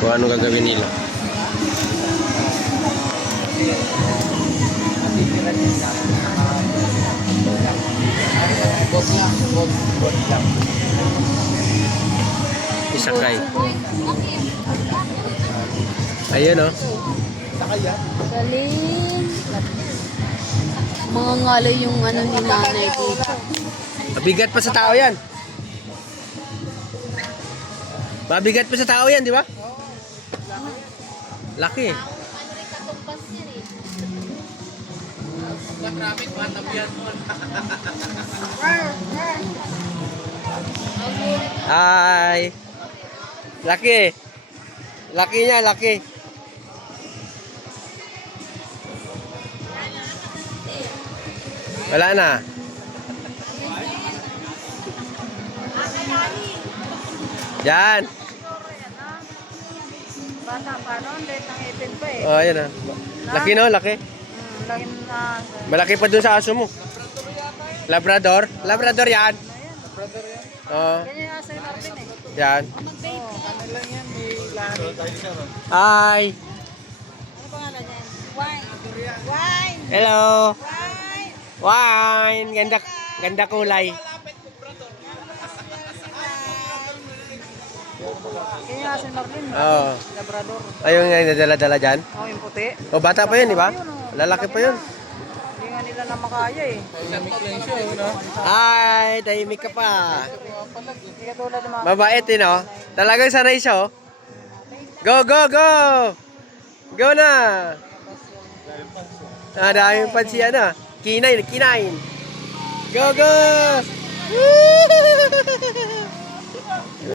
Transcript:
Kung ano gagawin nila. Isakay. Ayun oh. Saka yan. Galing. Mga ngalay yung ano ni nanay dito. Mabigat pa sa tao yan. Mabigat pa sa tao yan, di ba? Laki. Hi. Laki. Laki laki. Wala na. Yan. Bata pa noon, late ng ipin pa eh. Oh, ayan na. Laki no, laki. Hmm, lagi na Malaki pa dun sa aso mo. Labrador? Labrador yan. Oo, Ganyan yung asa yung Marvin eh. yan. Ano lang yan, may lahi. Hi. Ano pangalan niyan? Wine. Wine. Hello. Wine. Wine. Ganda, ganda kulay. Ganyan asa yung Marvin. Oo. Labrador. Ayun nga yung nadala-dala dyan. Oh, yung puti. O, bata pa yun, di ba? Lalaki pa yun. Hindi nga nila na makaya eh. Hi, tahimik ka pa. Hindi katulad ng mga... Mabait din, oh. Talagang sanay siya, oh. Go, go, go! Go na! Ah, daming pa siya na. Kinain, kinain. Go, go! Woo!